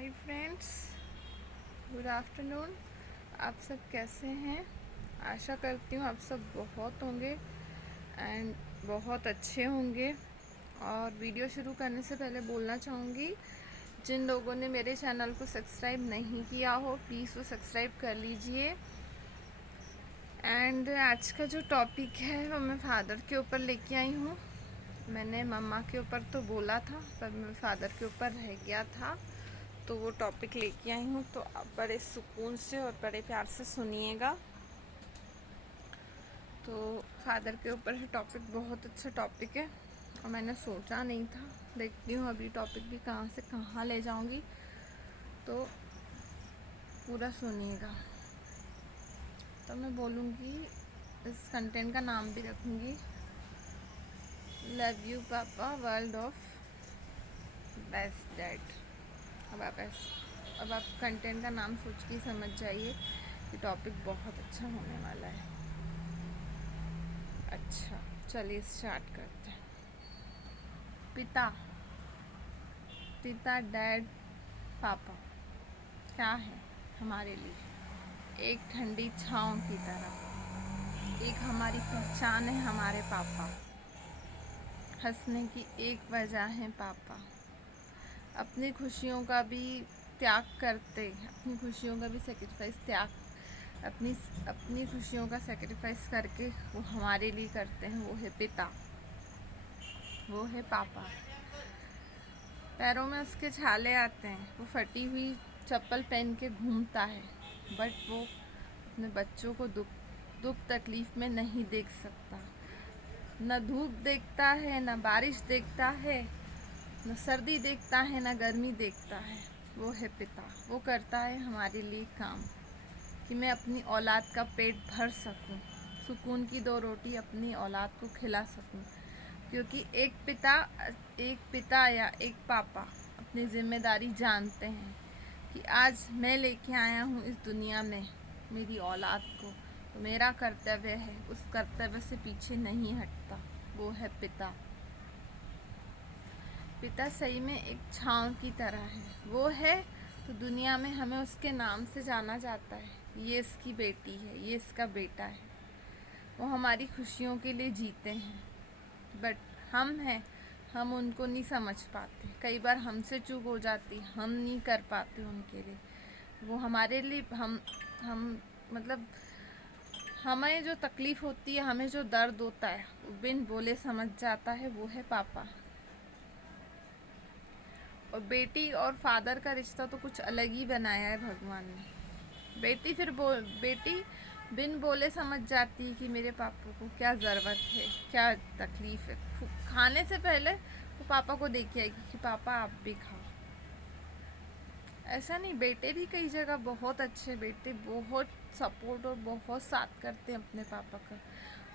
Hi friends, good afternoon. आप सब कैसे हैं? आशा करती हूँ आप सब बहुत होंगे एंड बहुत अच्छे होंगे। और वीडियो शुरू करने से पहले बोलना चाहूँगी, जिन लोगों ने मेरे चैनल को सब्सक्राइब नहीं किया हो प्लीज़ वो सब्सक्राइब कर लीजिए। एंड आज का जो टॉपिक है वो मैं फादर के ऊपर लेके आई हूँ। मैंने मम्मा के ऊपर तो बोला था पर मैं फादर के ऊपर रह गया था, तो वो टॉपिक लेके आई हूँ। तो आप बड़े सुकून से और बड़े प्यार से सुनिएगा। तो फादर के ऊपर है टॉपिक, बहुत अच्छा टॉपिक है और मैंने सोचा नहीं था। देखती हूँ अभी टॉपिक भी कहाँ से कहाँ ले जाऊँगी, तो पूरा सुनिएगा। तो मैं बोलूँगी, इस कंटेंट का नाम भी रखूँगी लव यू पापा वर्ल्ड ऑफ बेस्ट डैड। अब आप कंटेंट का नाम सोच के समझ जाइए कि टॉपिक बहुत अच्छा होने वाला है। अच्छा, चलिए स्टार्ट करते हैं। पिता, पिता, डैड, पापा क्या है हमारे लिए? एक ठंडी छाँव की तरह, एक हमारी पहचान है हमारे पापा। हंसने की एक वजह है पापा। अपनी खुशियों का भी त्याग करते, अपनी खुशियों का भी सेक्रीफाइस अपनी अपनी खुशियों का सेक्रीफाइस करके वो हमारे लिए करते हैं। वो है पिता, वो है पापा। पैरों में उसके छाले आते हैं, वो फटी हुई चप्पल पहन के घूमता है, बट वो अपने बच्चों को दुख तकलीफ में नहीं देख सकता। न धूप देखता है, न बारिश देखता है, न सर्दी देखता है, न गर्मी देखता है। वो है पिता। वो करता है हमारे लिए काम कि मैं अपनी औलाद का पेट भर सकूं, सुकून की दो रोटी अपनी औलाद को खिला सकूं। क्योंकि एक पिता या एक पापा अपनी जिम्मेदारी जानते हैं कि आज मैं लेके आया हूँ इस दुनिया में मेरी औलाद को, तो मेरा कर्तव्य है, उस कर्तव्य से पीछे नहीं हटता। वो है पिता। पिता सही में एक छाँव की तरह है। वो है तो दुनिया में हमें उसके नाम से जाना जाता है। ये इसकी बेटी है, ये इसका बेटा है। वो हमारी खुशियों के लिए जीते हैं, बट हम उनको नहीं समझ पाते। कई बार हमसे चूक हो जाती, हम नहीं कर पाते उनके लिए। वो हमारे लिए हम मतलब हमें जो तकलीफ़ होती है, हमें जो दर्द होता है, वो बिन बोले समझ जाता है। वो है पापा। और बेटी और फादर का रिश्ता तो कुछ अलग ही बनाया है भगवान ने। बेटी बिन बोले समझ जाती है कि मेरे पापा को क्या ज़रूरत है, क्या तकलीफ़ है। खाने से पहले वो पापा को देख के आएगी कि पापा आप भी खाओ। ऐसा नहीं, बेटे भी कई जगह बहुत अच्छे, बेटे बहुत सपोर्ट और बहुत साथ करते हैं अपने पापा का।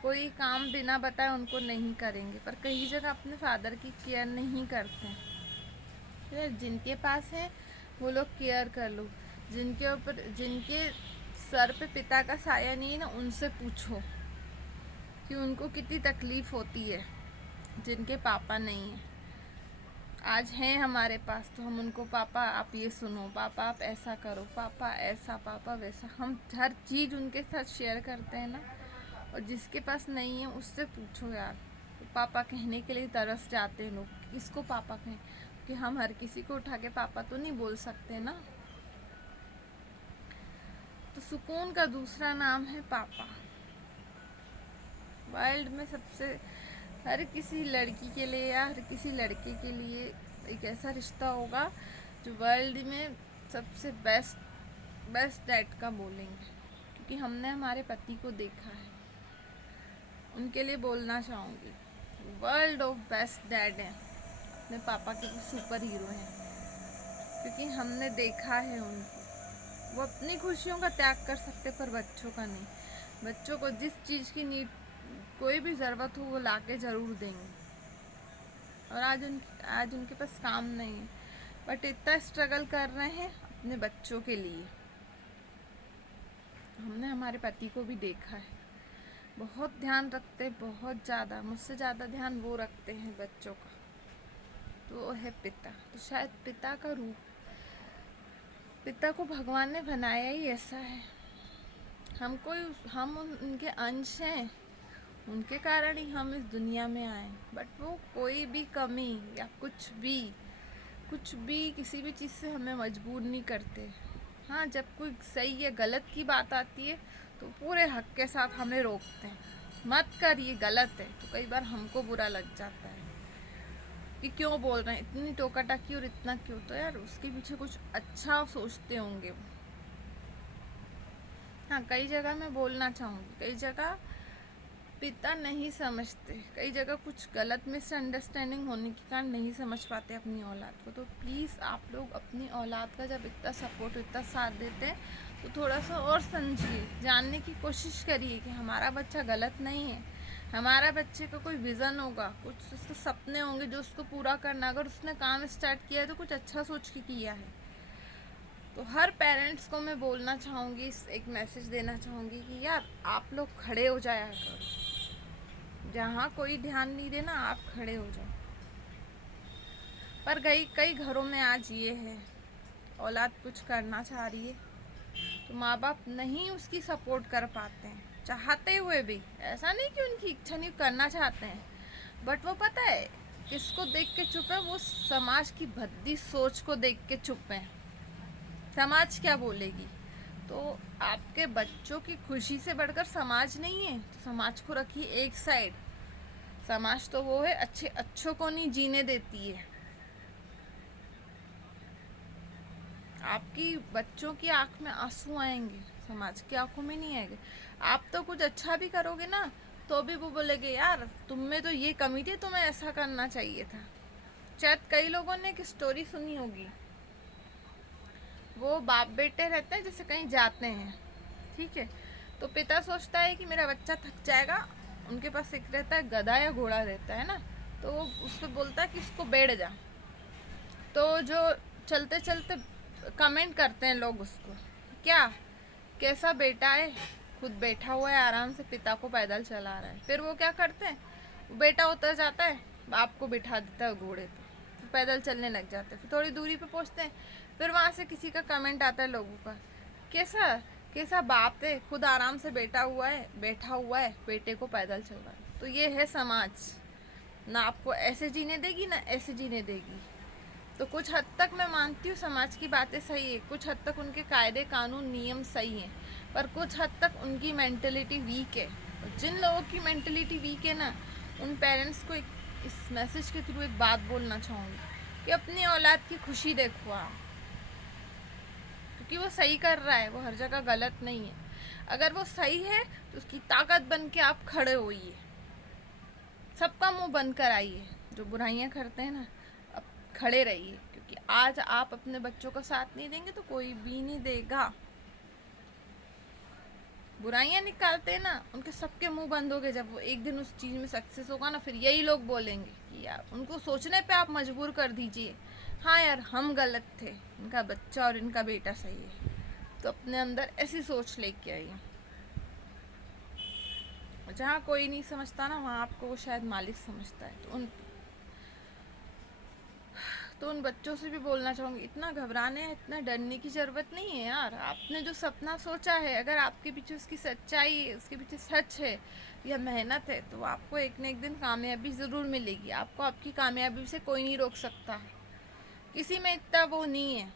कोई काम बिना बताए उनको नहीं करेंगे, पर कई जगह अपने फादर की केयर नहीं करते हैं। जिनके पास है वो लोग केयर कर लो। जिनके सर पे पिता का साया नहीं है ना, उनसे पूछो कि उनको कितनी तकलीफ़ होती है जिनके पापा नहीं है। आज हैं हमारे पास तो हम उनको पापा आप ये सुनो, पापा आप ऐसा करो, पापा ऐसा, पापा वैसा, हम हर चीज़ उनके साथ शेयर करते हैं ना। और जिसके पास नहीं है उससे पूछो यार। तो पापा कहने के लिए तरस जाते हैं लोग, किसको पापा कहें, कि हम हर किसी को उठा के पापा तो नहीं बोल सकते ना। तो सुकून का दूसरा नाम है पापा। वर्ल्ड में सबसे हर किसी लड़की के लिए या हर किसी लड़के के लिए एक ऐसा रिश्ता होगा जो वर्ल्ड में सबसे बेस्ट डैड का बोलेंगे। क्योंकि हमने हमारे पति को देखा है, उनके लिए बोलना चाहूँगी वर्ल्ड ऑफ बेस्ट डैड हैं। अपने पापा के भी सुपर हीरो हैं, क्योंकि हमने देखा है उनको। वो अपनी खुशियों का त्याग कर सकते पर बच्चों का नहीं। बच्चों को जिस चीज़ की नीड, कोई भी ज़रूरत हो वो ला के ज़रूर देंगे। और आज उनके पास काम नहीं है, बट इतना स्ट्रगल कर रहे हैं अपने बच्चों के लिए। हमने हमारे पति को भी देखा है, बहुत ध्यान रखते, बहुत ज़्यादा, मुझसे ज़्यादा ध्यान वो रखते हैं बच्चों का। तो वो है पिता। तो शायद पिता का रूप पिता को भगवान ने बनाया ही ऐसा है। हम उनके अंश हैं, उनके कारण ही हम इस दुनिया में आए। बट वो कोई भी कमी या कुछ भी किसी भी चीज़ से हमें मजबूर नहीं करते। हाँ, जब कोई सही या गलत की बात आती है तो पूरे हक के साथ हमें रोकते हैं, मत कर, ये गलत है। तो कई बार हमको बुरा लग जाता है कि क्यों बोल रहे हैं, इतनी टोका टाकी और इतना क्यों। तो यार उसके पीछे कुछ अच्छा सोचते होंगे वो। हाँ, कई जगह मैं बोलना चाहूँगी, कई जगह पिता नहीं समझते, कई जगह कुछ गलत मिसअंडरस्टैंडिंग होने के कारण नहीं समझ पाते अपनी औलाद को। तो प्लीज़ आप लोग अपनी औलाद का जब इतना सपोर्ट, इतना साथ देते हैं तो थोड़ा सा और समझिए, जानने की कोशिश करिए कि हमारा बच्चा गलत नहीं है। हमारा बच्चे का कोई विज़न होगा, कुछ उसके सपने होंगे जो उसको पूरा करना। अगर उसने काम स्टार्ट किया है तो कुछ अच्छा सोच के किया है। तो हर पेरेंट्स को मैं बोलना चाहूँगी, एक मैसेज देना चाहूँगी कि यार आप लोग खड़े हो जाया करो। जहाँ कोई ध्यान नहीं देना, आप खड़े हो जाओ। पर कई घरों में आज ये है, औलाद कुछ करना चाह रही है तो माँ बाप नहीं उसकी सपोर्ट कर पाते हैं, चाहते हुए भी। ऐसा नहीं कि उनकी इच्छा नहीं, करना चाहते हैं, बट वो पता है किसको देख के चुप है, वो समाज की भद्दी सोच को देख के चुप है। समाज क्या बोलेगी। तो आपके बच्चों की खुशी से बढ़कर समाज नहीं है, तो समाज को रखिए एक साइड। समाज तो वो है, अच्छों को नहीं जीने देती है। आपकी बच्चों की आंख में आंसू आएंगे, समाज की आंखों में नहीं आएंगे। आप तो कुछ अच्छा भी करोगे ना तो भी वो बोलेंगे यार तुम में तो ये कमी थी, तुम्हें ऐसा करना चाहिए था। शायद कई लोगों ने एक स्टोरी सुनी होगी, वो बाप बेटे रहते हैं, जैसे कहीं जाते हैं, ठीक है, तो पिता सोचता है कि मेरा बच्चा थक जाएगा, उनके पास एक रहता है गधा या घोड़ा रहता है ना, तो वो उसको बोलता है कि इसको बैठ जा। तो जो चलते चलते कमेंट करते हैं लोग उसको, क्या कैसा बेटा है, खुद बैठा हुआ है आराम से, पिता को पैदल चला रहा है। फिर वो क्या करते हैं, बेटा उतर जाता है, बाप को बिठा देता है घोड़े पे, फिर पैदल चलने लग जाते हैं। फिर थोड़ी दूरी पे पहुंचते हैं, फिर वहाँ से किसी का कमेंट आता है लोगों का, कैसा कैसा बाप है, खुद आराम से बैठा हुआ है, बेटे को पैदल चलवा रहा है। तो ये है समाज, ना आपको ऐसे जीने देगी ना ऐसे जीने देगी। तो कुछ हद तक मैं मानती हूँ समाज की बातें सही है, कुछ हद तक उनके कायदे कानून नियम सही हैं, पर कुछ हद तक उनकी मेंटलिटी वीक है। और जिन लोगों की मेंटलिटी वीक है ना, उन पेरेंट्स को इस मैसेज के थ्रू एक बात बोलना चाहूँगी कि अपनी औलाद की खुशी देखो आप, क्योंकि वो सही कर रहा है, वो हर जगह गलत नहीं है। अगर वो सही है तो उसकी ताकत बन के आप खड़े होइए, सबका मुंह बंद कर आइए। जो बुराइयां करते हैं ना, अब खड़े रहिए, क्योंकि आज आप अपने बच्चों का साथ नहीं देंगे तो कोई भी नहीं देगा। बुराइयां निकालते हैं ना, उनके सबके मुंह बंद हो गए। जब वो एक दिन उस चीज़ में सक्सेस होगा ना, फिर यही लोग बोलेंगे कि यार उनको सोचने पे आप मजबूर कर दीजिए, हाँ यार हम गलत थे, इनका बच्चा और इनका बेटा सही है। तो अपने अंदर ऐसी सोच लेके आइए। जहाँ कोई नहीं समझता ना, वहाँ आपको वो शायद मालिक समझता है। तो उन बच्चों से भी बोलना चाहूँगी, इतना घबराने, इतना डरने की ज़रूरत नहीं है यार। आपने जो सपना सोचा है, अगर आपके पीछे उसकी सच्चाई है, उसके पीछे सच है या मेहनत है, तो आपको एक न एक दिन कामयाबी ज़रूर मिलेगी। आपको आपकी कामयाबी से कोई नहीं रोक सकता। किसी में इतना वो नहीं है,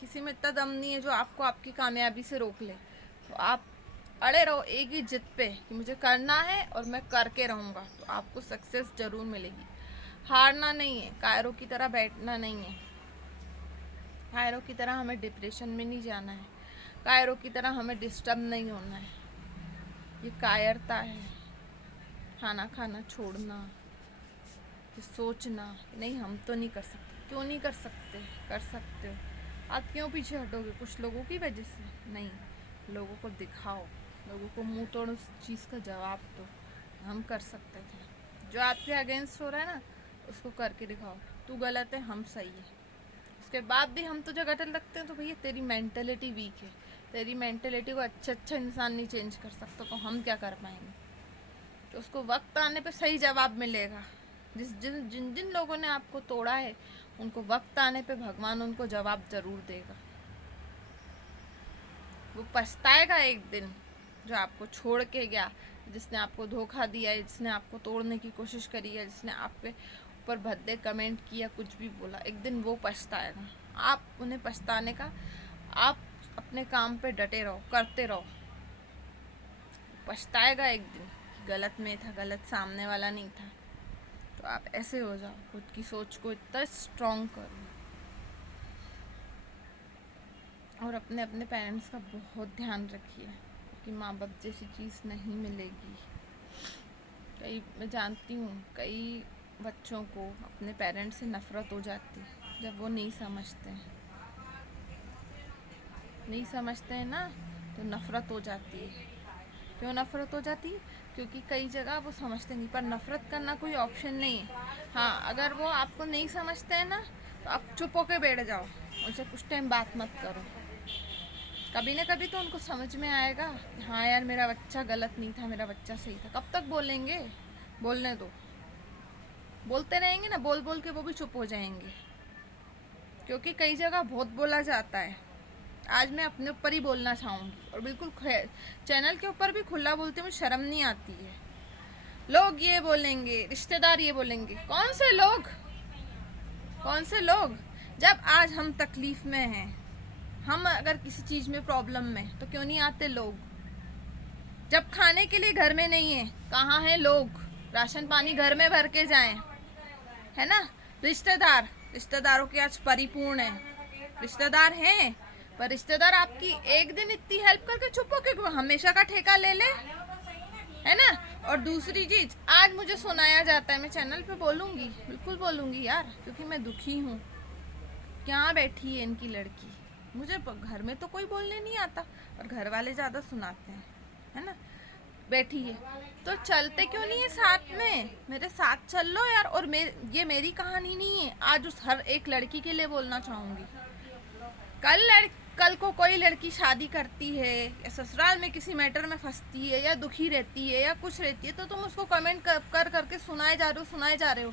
किसी में इतना दम नहीं है जो आपको आपकी कामयाबी से रोक ले। तो आप अड़े रहो एक ही जिद पे कि मुझे करना है और मैं करके रहूँगा, तो आपको सक्सेस ज़रूर मिलेगी। हारना नहीं है, कायरों की तरह बैठना नहीं है, कायरों की तरह हमें डिप्रेशन में नहीं जाना है, कायरों की तरह हमें डिस्टर्ब नहीं होना है। ये कायरता है, खाना खाना छोड़ना, ये सोचना नहीं हम तो नहीं कर सकते। क्यों नहीं कर सकते, कर सकते हो। आप क्यों पीछे हटोगे कुछ लोगों की वजह से? नहीं, लोगों को दिखाओ, लोगों को मुंह तोड़ उस चीज़ का जवाब दो, हम कर सकते थे। जो आपके अगेंस्ट हो रहा है ना, उसको करके दिखाओ, तू गलत है हम सही है। उसके बाद भी हम तुझे गलत लगते हैं तो भैया तेरी मेंटलिटी वीक है, तेरी मेंटलिटी को अच्छा इंसान नहीं चेंज कर सकता, तो हम क्या कर पाएंगे। तो उसको वक्त आने पे सही जवाब मिलेगा। जिन जिन लोगों ने आपको तोड़ा है, उनको वक्त आने पे भगवान उनको जवाब ज़रूर देगा। वो पछताएगा एक दिन, जो आपको छोड़ के गया, जिसने आपको धोखा दिया है, जिसने आपको तोड़ने की कोशिश करी है, जिसने आपके ऊपर भद्दे कमेंट किया, कुछ भी बोला, एक दिन वो पछताएगा। आप उन्हें पछताने का, आप अपने काम पे डटे रहो, करते रहो। पछताएगा एक दिन कि गलत में था, गलत सामने वाला नहीं था। तो आप ऐसे हो जाओ, खुद की सोच को इतना स्ट्रॉन्ग करो, और अपने अपने पेरेंट्स का बहुत ध्यान रखिए, कि माँ बाप जैसी चीज़ नहीं मिलेगी। कई, मैं जानती हूँ कई बच्चों को अपने पेरेंट्स से नफ़रत हो जाती है जब वो नहीं समझते हैं। नहीं समझते हैं ना, तो नफ़रत हो जाती है। क्यों नफ़रत हो जाती है? क्योंकि कई जगह वो समझते नहीं, पर नफ़रत करना कोई ऑप्शन नहीं है। हाँ, अगर वो आपको नहीं समझते हैं ना, तो आप चुप होके बैठ जाओ, उनसे कुछ टाइम बात मत करो। कभी ना कभी तो उनको समझ में आएगा, हाँ यार मेरा बच्चा गलत नहीं था, मेरा बच्चा सही था। कब तक बोलेंगे? बोलने दो। बोलते रहेंगे ना, बोल बोल के वो भी चुप हो जाएंगे। क्योंकि कई जगह बहुत बोला जाता है। आज मैं अपने ऊपर ही बोलना चाहूँगी, और बिल्कुल चैनल के ऊपर भी खुला बोलते हुए शर्म नहीं आती है। लोग ये बोलेंगे, रिश्तेदार ये बोलेंगे। कौन से लोग? कौन से लोग? जब आज हम तकलीफ में हैं, हम अगर किसी चीज़ में प्रॉब्लम में, तो क्यों नहीं आते लोग? जब खाने के लिए घर में नहीं है, कहाँ हैं लोग? राशन पानी घर में भर के जाएं, है ना? रिश्तेदार, रिश्तेदारों की आज परिपूर्ण है। रिश्तेदार हैं, पर रिश्तेदार आपकी एक दिन इतनी हेल्प करके चुप हो के हमेशा का ठेका ले ले, है ना? और दूसरी चीज़, आज मुझे सुनाया जाता है, मैं चैनल पे बोलूँगी, बिल्कुल बोलूँगी यार, क्योंकि मैं दुखी हूँ। क्या बैठी है इनकी लड़की? मुझे घर में तो कोई बोलने नहीं आता, और घर वाले ज़्यादा सुनाते हैं, है ना? बैठी है तो चलते क्यों नहीं है साथ में? मेरे साथ चल लो यार। और ये मेरी कहानी नहीं है, आज उस हर एक लड़की के लिए बोलना चाहूँगी। कल को कोई लड़की शादी करती है, या ससुराल में किसी मैटर में फंसती है, या दुखी रहती है, या कुछ रहती है, तो तुम उसको कमेंट कर करके सुनाए जा रहे हो।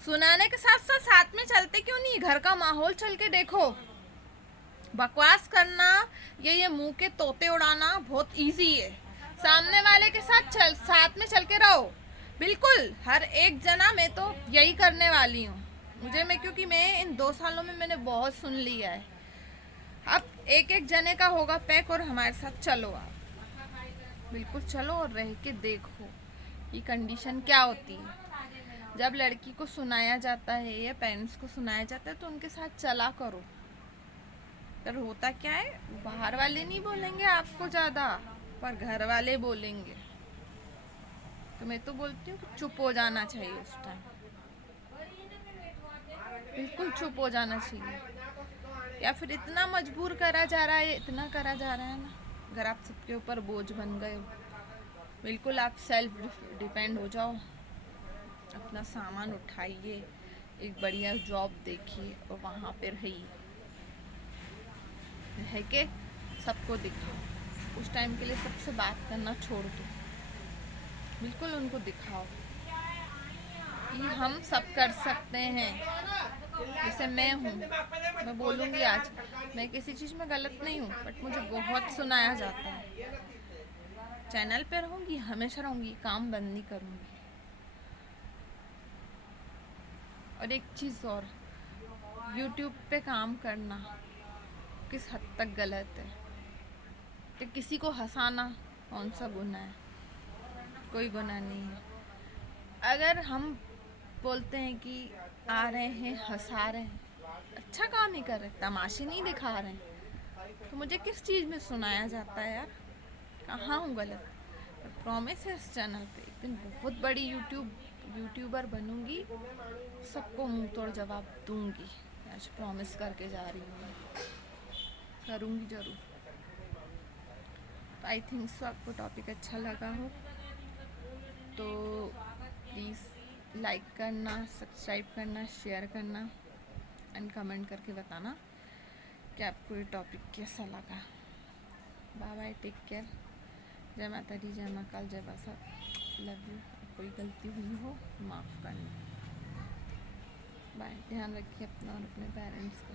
सुनाने के साथ साथ साथ में चलते क्यों नहीं? घर का माहौल चल के देखो। बकवास करना, ये मुंह के तोते उड़ाना बहुत इजी है। सामने वाले के साथ में चल के रहो। बिल्कुल, हर एक जना, मैं तो यही करने वाली हूँ। क्योंकि मैं इन 2 सालों में मैंने बहुत सुन लिया है। अब एक एक जने का होगा पैक, और हमारे साथ चलो आप, बिल्कुल चलो, और रह के देखो ये कंडीशन क्या होती है। जब लड़की को सुनाया जाता है या पेरेंट्स को सुनाया जाता है, तो उनके साथ चला करो। पर होता क्या है, बाहर वाले नहीं बोलेंगे आपको ज़्यादा, पर घर वाले बोलेंगे। तो मैं तो बोलती हूँ कि चुप हो जाना चाहिए उस टाइम, बिल्कुल चुप हो जाना चाहिए। या फिर इतना मजबूर करा जा रहा है, इतना करा जा रहा है ना, अगर आप सबके ऊपर बोझ बन गए हो, बिल्कुल आप सेल्फ डिपेंड हो जाओ। अपना सामान उठाइए, एक बढ़िया जॉब देखिए, और वहाँ पे रहिए, रह के सबको दिखाओ। उस टाइम के लिए सबसे बात करना छोड़ दो, बिल्कुल उनको दिखाओ कि हम सब कर सकते हैं। जैसे मैं हूँ, मैं बोलूँगी आज, मैं किसी चीज़ में गलत नहीं हूँ, बट मुझे बहुत सुनाया जाता है। चैनल पे रहूँगी, हमेशा रहूँगी, काम बंद नहीं करूँगी। और एक चीज़ और, यूट्यूब पे काम करना किस हद तक गलत है? कि किसी को हंसाना कौन सा गुनाह है? कोई गुनाह नहीं है। अगर हम बोलते हैं कि आ रहे हैं, हंसा रहे हैं, अच्छा काम ही कर रहे, तमाशे नहीं दिखा रहे हैं, तो मुझे किस चीज़ में सुनाया जाता है यार? कहाँ हूँ गलत? पर प्रॉमिस है, इस चैनल पे एक दिन बहुत बड़ी यूट्यूबर बनूंगी, सबको मुंह तोड़ जवाब दूंगी। आज प्रॉमिस करके जा रही हूँ, करूँगी ज़रूर। तो आई थिंक सो आपको टॉपिक अच्छा लगा हो, तो प्लीज़ लाइक करना, सब्सक्राइब करना, शेयर करना, एंड कमेंट करके बताना कि आपको ये टॉपिक कैसा लगा। Bye bye, take care. जय माता दी, जय माँ काल, जय बासा, लव यू। कोई गलती हुई हो माफ़ करना। बाय, ध्यान रखिए अपना और अपने पेरेंट्स का।